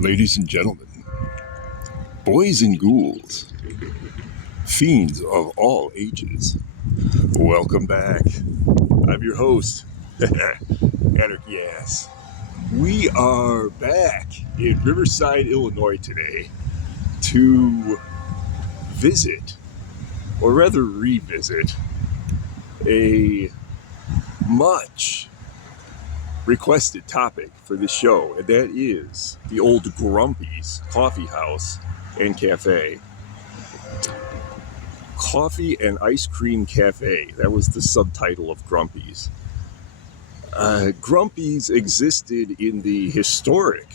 Ladies and gentlemen, boys and ghouls, fiends of all ages, welcome back. I'm your host, Anarchy Ass. We are back in Riverside, Illinois today to visit, or rather revisit, a much requested topic for this show, and that is the old Grumpy's Coffee House and Cafe. Coffee and Ice Cream Cafe. That was the subtitle of Grumpy's. Grumpy's existed in the historic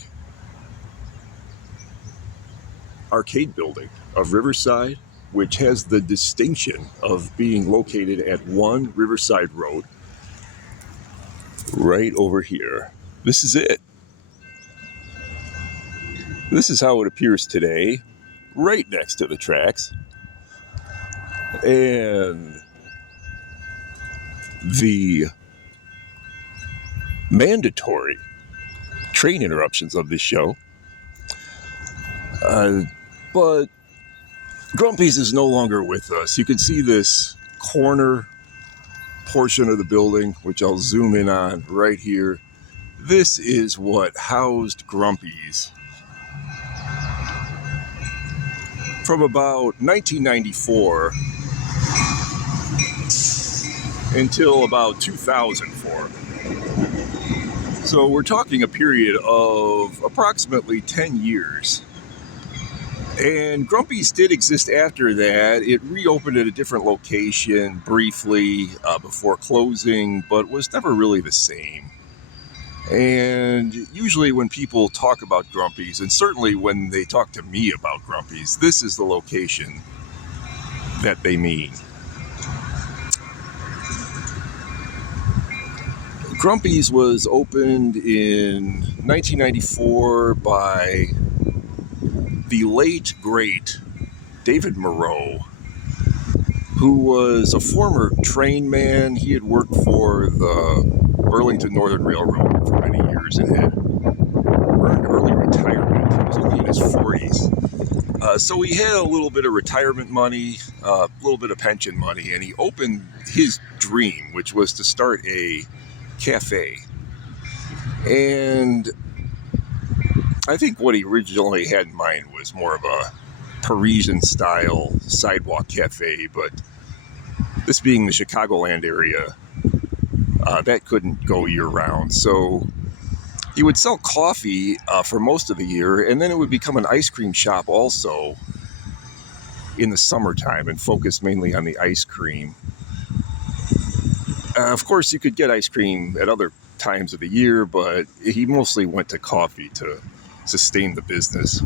arcade building of Riverside, which has the distinction of being located at 1 Riverside Road, right over here. This is it. This is how it appears today, right next to the tracks. And the mandatory train interruptions of this show. But Grumpy's is no longer with us. You can see this corner portion of the building, which I'll zoom in on right here. This is what housed Grumpy's from about 1994 until about 2004. So we're talking a period of approximately 10 years. And Grumpy's did exist after that. It reopened at a different location briefly before closing, but was never really the same. And usually when people talk about Grumpy's, and certainly when they talk to me about Grumpy's, this is the location that they mean. Grumpy's was opened in 1994 by the late, great David Moreau, who was a former train man. He had worked for the Burlington Northern Railroad for many years and had earned early retirement. He was only in his 40s. So he had a little bit of retirement money, a little bit of pension money, and he opened his dream, which was to start a cafe. And I think what he originally had in mind was more of a Parisian-style sidewalk cafe, but this being the Chicagoland area, that couldn't go year-round. So he would sell coffee for most of the year, and then it would become an ice cream shop also in the summertime and focus mainly on the ice cream. Of course, you could get ice cream at other times of the year, but he mostly went to coffee to sustain the business.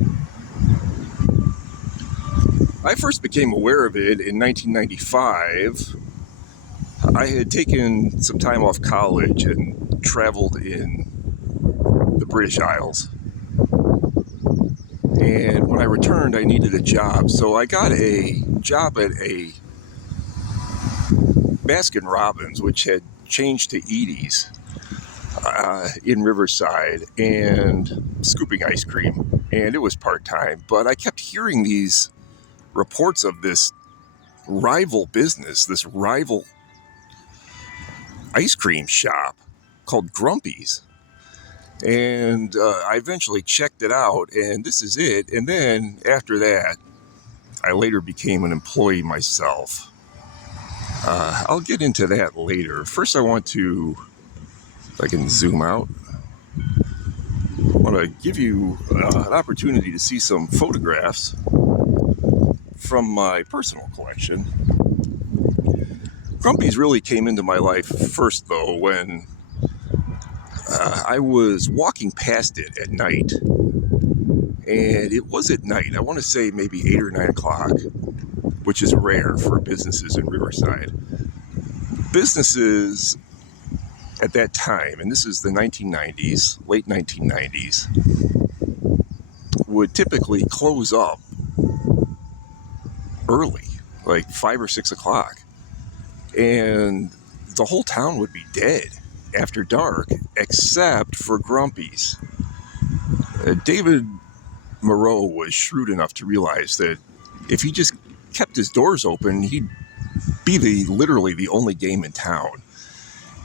I first became aware of it in 1995. I had taken some time off college and traveled in the British Isles. And when I returned, I needed a job. So I got a job at a Baskin-Robbins, which had changed to Edie's in Riverside, and scooping ice cream. And it was part-time. But I kept hearing these reports of this rival business, this rival ice cream shop called Grumpy's. And I eventually checked it out, and this is it. And then after that, I later became an employee myself. I'll get into that later. First, I want to, if I can zoom out, I want to give you an opportunity to see some photographs from my personal collection. Grumpy's really came into my life first, though, when I was walking past it at night. And it was at night, I want to say maybe 8 or 9 o'clock, which is rare for businesses in Riverside. Businesses at that time, and this is the 1990s, late 1990s, would typically close up early, like 5 or 6 o'clock. And the whole town would be dead after dark, except for Grumpy's. David Moreau was shrewd enough to realize that if he just kept his doors open, he'd be literally the only game in town.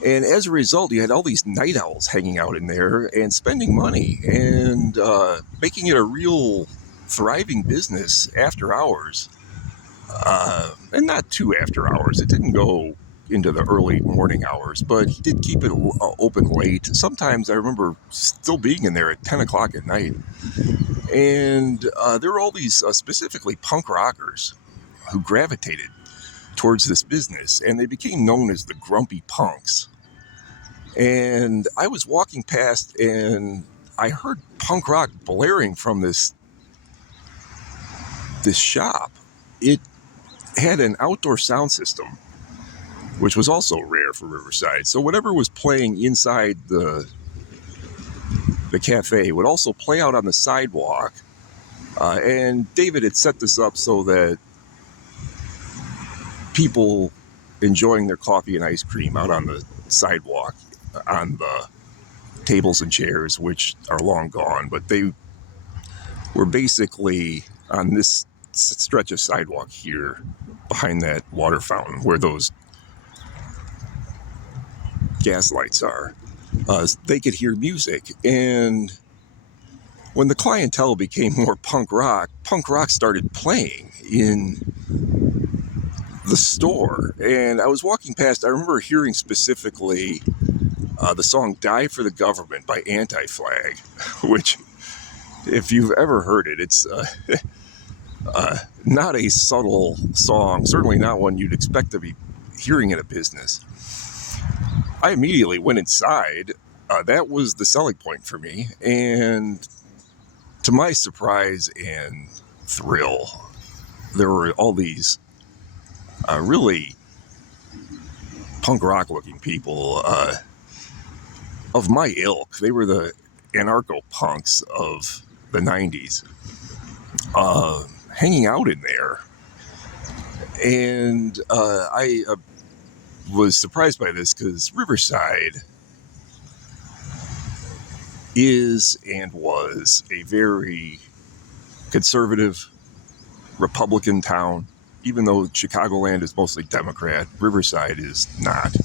And as a result, you had all these night owls hanging out in there and spending money and making it a real thriving business after hours. And not too after hours. It didn't go into the early morning hours, but he did keep it open late. Sometimes I remember still being in there at 10 o'clock at night. And there were all these specifically punk rockers who gravitated towards this business, and they became known as the Grumpy Punks. And I was walking past, and I heard punk rock blaring from this shop. It had an outdoor sound system, which was also rare for Riverside. So whatever was playing inside the cafe would also play out on the sidewalk. And David had set this up so that people enjoying their coffee and ice cream out on the sidewalk, on the tables and chairs, which are long gone, but they were basically on this stretch of sidewalk here behind that water fountain where those gas lights are. They could hear music. And when the clientele became more punk rock started playing in the store. And I was walking past, I remember hearing specifically the song Die for the Government by Anti-Flag, which, if you've ever heard it, it's not a subtle song, certainly not one you'd expect to be hearing in a business. I immediately went inside. That was the selling point for me. And to my surprise and thrill, there were all these really punk rock looking people of my ilk. They were the anarcho punks of the 90s hanging out in there. And I was surprised by this because Riverside is and was a very conservative Republican town. Even though Chicagoland is mostly Democrat, Riverside is not.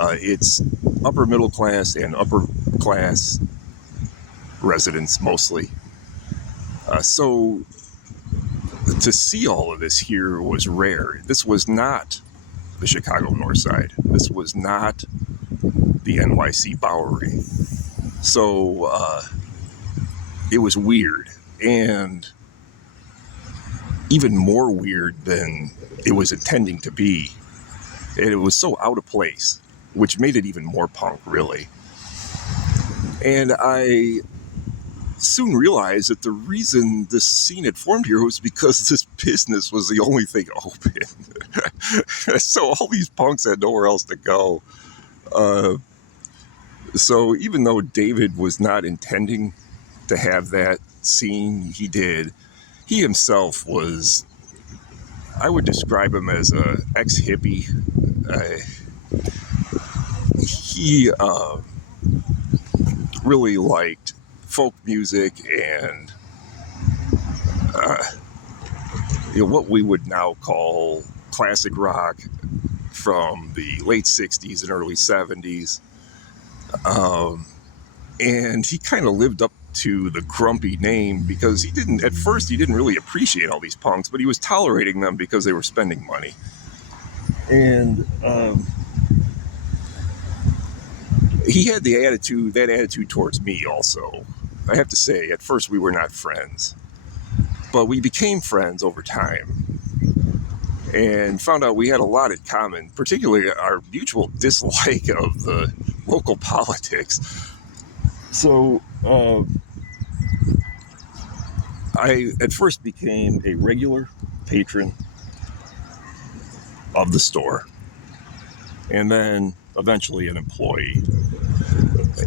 It's upper middle class and upper class residents mostly. So to see all of this here was rare. This was not the Chicago North Side. This was not the NYC Bowery. So it was weird, and even more weird than it was intending to be. And it was so out of place, which made it even more punk, really. And I soon realized that the reason this scene had formed here was because this business was the only thing open. So all these punks had nowhere else to go. So even though David was not intending to have that scene, he did. He himself was, I would describe him as a ex-hippie. He really liked folk music and what we would now call classic rock from the late 60s and early 70s. And he kind of lived up to the Grumpy name because he didn't really appreciate all these punks, but he was tolerating them because they were spending money. And he had that attitude towards me also. I have to say, at first we were not friends, but we became friends over time and found out we had a lot in common, particularly our mutual dislike of the local politics. So I at first became a regular patron of the store, and then eventually an employee.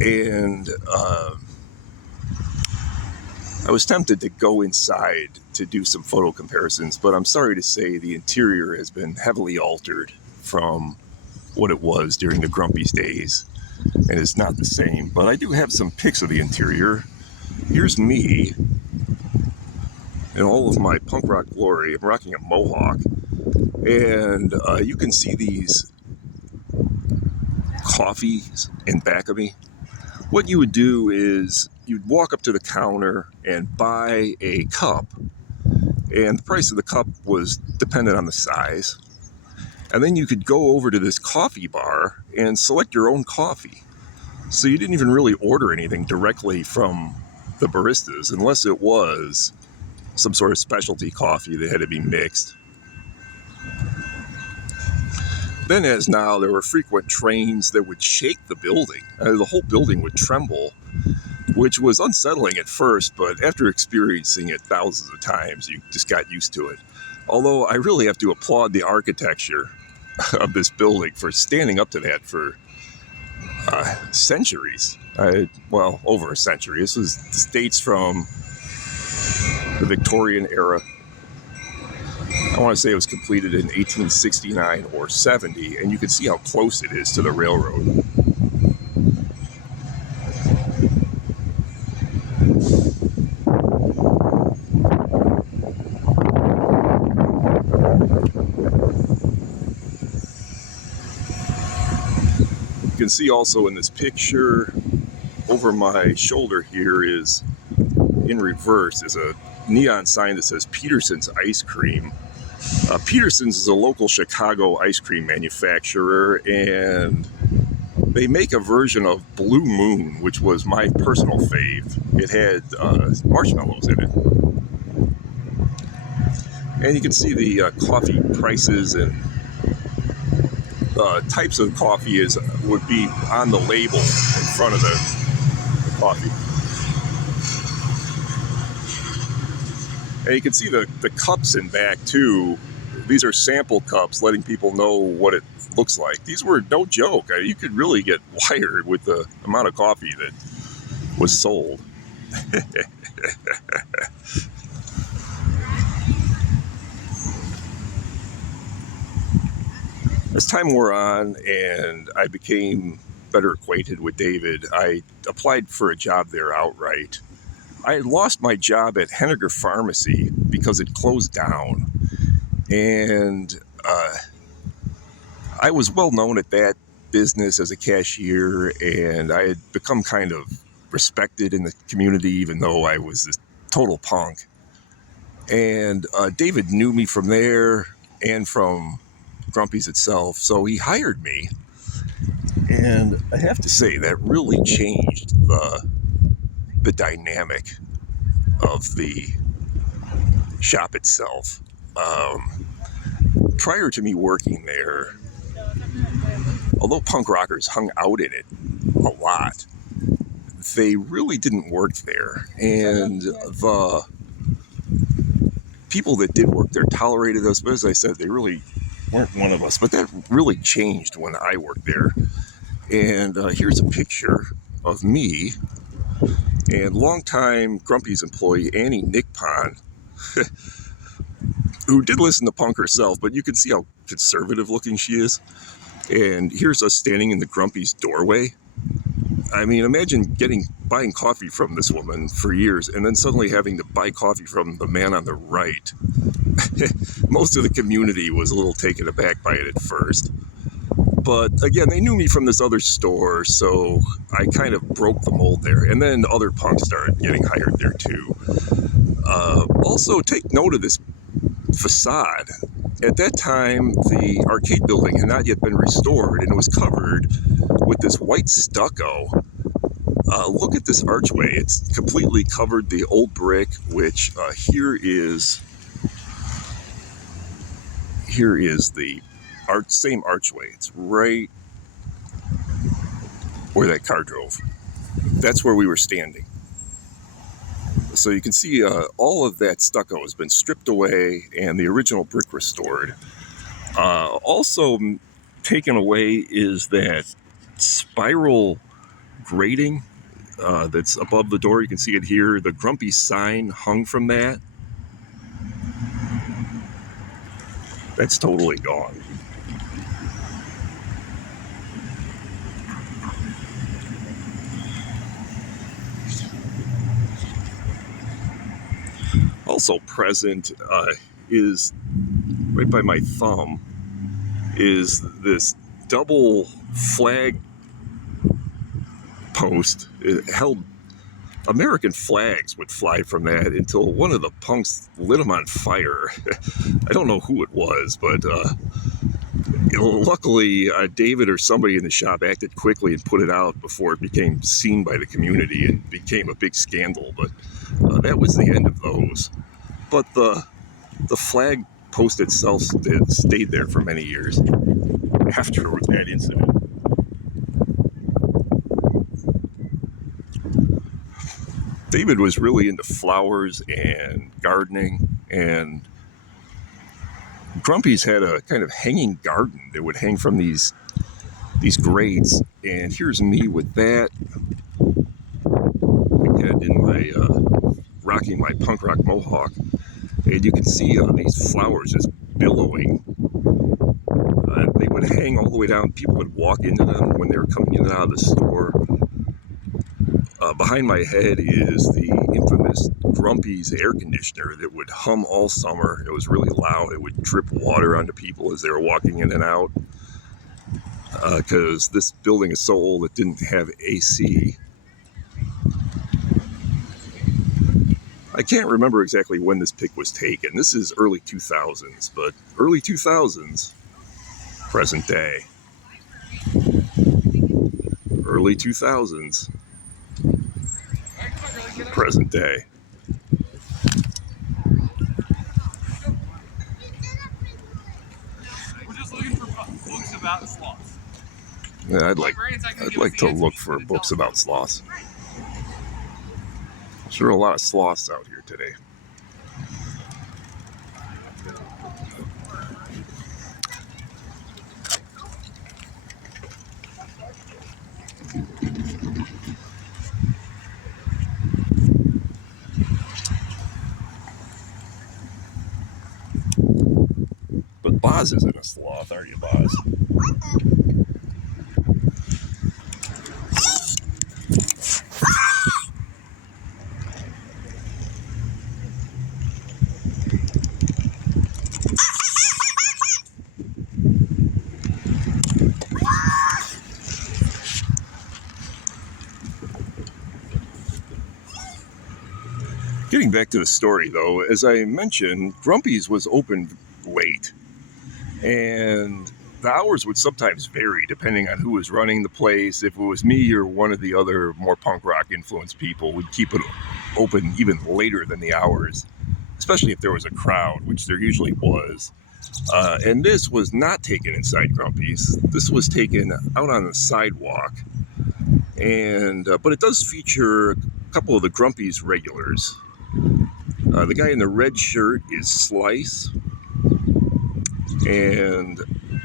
And I was tempted to go inside to do some photo comparisons, but I'm sorry to say the interior has been heavily altered from what it was during the Grumpy's days, and it's not the same. But I do have some pics of the interior. Here's me in all of my punk rock glory. I'm rocking a mohawk, and you can see these coffees in back of me. What you would do is you'd walk up to the counter and buy a cup, and the price of the cup was dependent on the size. And then you could go over to this coffee bar and select your own coffee. So you didn't even really order anything directly from the baristas unless it was some sort of specialty coffee that had to be mixed. Then, as now, there were frequent trains that would shake the building. The whole building would tremble, which was unsettling at first, but after experiencing it thousands of times, you just got used to it. Although I really have to applaud the architecture of this building for standing up to that for centuries. Well, over a century. This dates from the Victorian era. I want to say it was completed in 1869 or 70, and you can see how close it is to the railroad. You can see also in this picture, over my shoulder here is, in reverse, is a neon sign that says Peterson's Ice Cream. Peterson's is a local Chicago ice cream manufacturer, and they make a version of Blue Moon, which was my personal fave. It had marshmallows in it. And you can see the coffee prices and types of coffee would be on the label in front of the coffee. And you can see the cups in back too. These are sample cups, letting people know what it looks like. These were no joke. You could really get wired with the amount of coffee that was sold. As time wore on and I became better acquainted with David, I applied for a job there outright. I had lost my job at Henniger Pharmacy because it closed down. And I was well known at that business as a cashier, and I had become kind of respected in the community, even though I was this total punk. And David knew me from there and from Grumpy's itself, so he hired me. And I have to say, that really changed the dynamic of the shop itself. Prior to me working there, although punk rockers hung out in it a lot, they really didn't work there. And the people that did work there tolerated us, but as I said, they really weren't one of us. But that really changed when I worked there. And here's a picture of me and longtime Grumpy's employee Annie Nickpon, who did listen to punk herself, but you can see how conservative looking she is. And here's us standing in the Grumpy's doorway. I mean, imagine buying coffee from this woman for years and then suddenly having to buy coffee from the man on the right. Most of the community was a little taken aback by it at first. But again, they knew me from this other store, so I kind of broke the mold there. And then other punks started getting hired there too. Also, take note of this facade. At that time, the arcade building had not yet been restored, and it was covered with this white stucco. Look at this archway. It's completely covered the old brick, which here is the same archway. It's right where that car drove. That's where we were standing. So you can see all of that stucco has been stripped away and the original brick restored. Also taken away is that spiral grating that's above the door. You can see it here. The Grumpy sign hung from that. That's totally gone. Also present is right by my thumb is this double flag post. It held American flags would fly from that until one of the punks lit them on fire. I don't know who it was, but luckily David or somebody in the shop acted quickly and put it out before it became seen by the community and became a big scandal. But that was the end of those. But the flag post itself stayed there for many years after that incident. David was really into flowers and gardening, and Grumpy's had a kind of hanging garden that would hang from these grates. And here's me with that again in my rocking my punk rock mohawk, and you can see these flowers just billowing. They would hang all the way down. People would walk into them when they were coming in and out of the store. Behind my head is the infamous Grumpy's air conditioner that would hum all summer. It was really loud. It would drip water onto people as they were walking in and out. Because this building is so old it didn't have AC. I can't remember exactly when this pic was taken. This is early 2000s, but early 2000s, present day. Early 2000s, present day. We're just looking for books about sloths. Yeah, I'd like to look for books about sloths. Sure, a lot of sloths out here today. But Boz isn't a sloth, are you, Boz? Getting back to the story, though, as I mentioned, Grumpy's was open late, and the hours would sometimes vary depending on who was running the place. If it was me or one of the other more punk rock influenced people, we'd keep it open even later than the hours, especially if there was a crowd, which there usually was. And this was not taken inside Grumpy's. This was taken out on the sidewalk, and but it does feature a couple of the Grumpy's regulars. The guy in the red shirt is Slice, and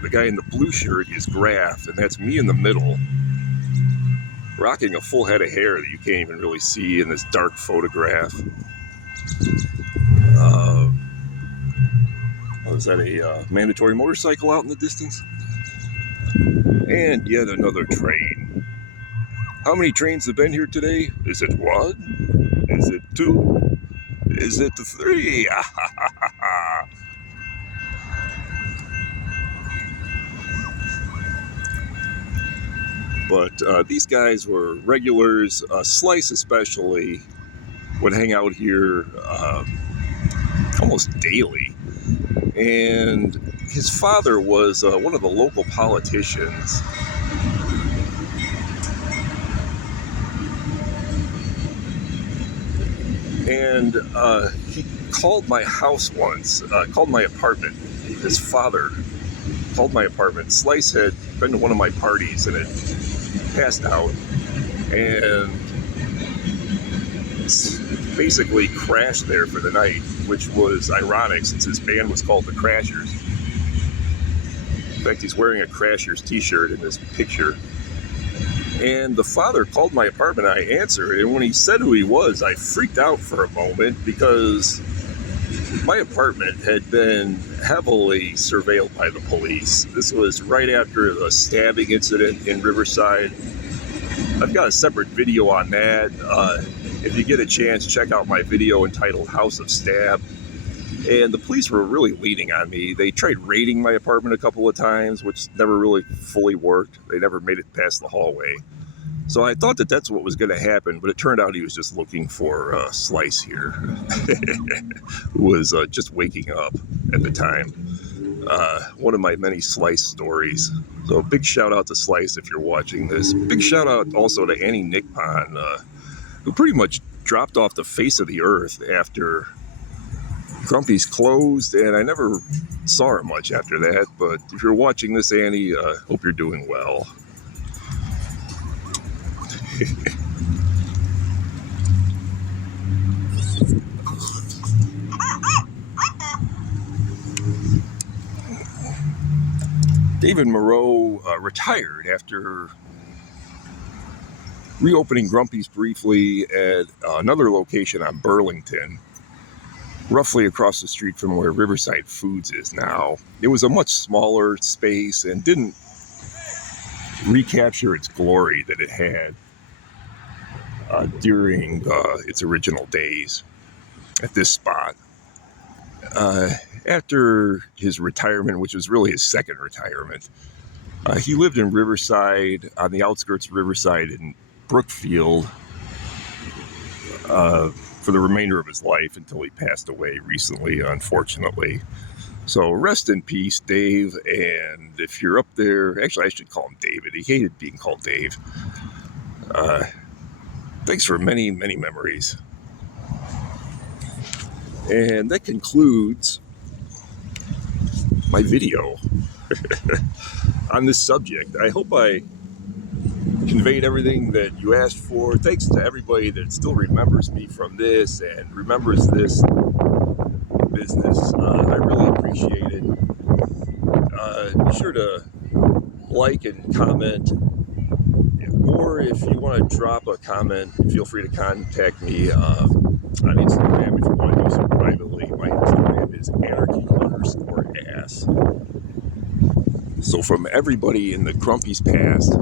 the guy in the blue shirt is Graff, and that's me in the middle, rocking a full head of hair that you can't even really see in this dark photograph. Was that a mandatory motorcycle out in the distance? And yet another train. How many trains have been here today? Is it one? Is it two? Is it the three? But these guys were regulars. Slice especially would hang out here almost daily. And his father was one of the local politicians. And he called my house once, called my apartment. His father called my apartment. Slice had been to one of my parties and had passed out and basically crashed there for the night, which was ironic since his band was called the Crashers. In fact, he's wearing a Crashers t-shirt in this picture. And the father called my apartment. I answered, and when he said who he was, I freaked out for a moment because my apartment had been heavily surveilled by the police. This was right after the stabbing incident in Riverside. I've got a separate video on that. If you get a chance, check out my video entitled House of Stab. And the police were really leaning on me. They tried raiding my apartment a couple of times, which never really fully worked. They never made it past the hallway. So I thought that that's what was going to happen, but it turned out he was just looking for Slice here, who was just waking up at the time. One of my many Slice stories. So big shout out to Slice if you're watching this. Big shout out also to Annie Nickpon, who pretty much dropped off the face of the earth after Grumpy's closed, and I never saw her much after that. But if you're watching this, Annie, hope you're doing well. David Moreau retired after reopening Grumpy's briefly at another location on Burlington, roughly across the street from where Riverside Foods is now. It was a much smaller space and didn't recapture its glory that it had during its original days at this spot. After his retirement, which was really his second retirement, he lived in Riverside, on the outskirts of Riverside in Brookfield, for the remainder of his life until he passed away recently, unfortunately. So rest in peace, Dave. And if you're up there, actually I should call him David. He hated being called Dave. Thanks for many, many memories. And that concludes my video on this subject. I hope I conveyed everything that you asked for. Thanks to everybody that still remembers me from this and remembers this business. I really appreciate it. Be sure to like and comment, or if you want to drop a comment, feel free to contact me on Instagram if you want to do so privately. My Instagram is anarchy_ass. So from everybody in the Grumpy's past,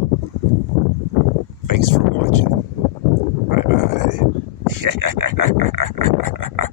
thanks for watching. Bye-bye.